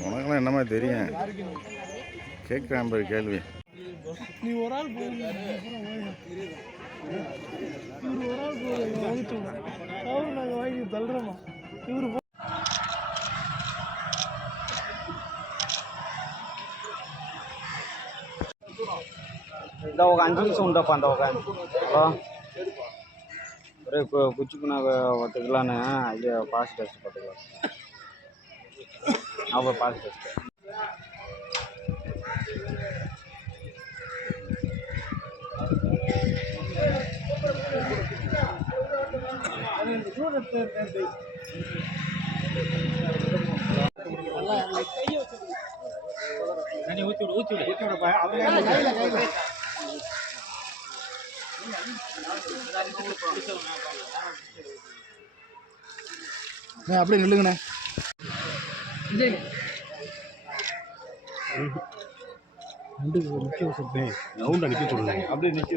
உனக்கெல்லாம் என்னமா தெரியும்? கேட்குறேன் பாரு கேள்வி. நீ ஒரு ஆள் போகுது ஒரு ஆள் போகுது வாங்கிட்டோம் அவரு நாங்கள் வாங்கி தள்ளுறோமா இவரு போ- இந்த ఒక ஒரே கு குச்சிக்குனா ஒத்துக்கலான்னு ஐயா பாஸ் டெஸ்ட் பார்த்துக்கலாம் அவங்க பாஸ் டெஸ்ட் ஊற்றி விடு ஊற்றி விடு. ஊற்றி விடுப்பா அவங்க அப்படியே நில்லுங்கண்ணே. ரவுண்ட் அனுப்பி கொடுங்க அப்படியே நிற்க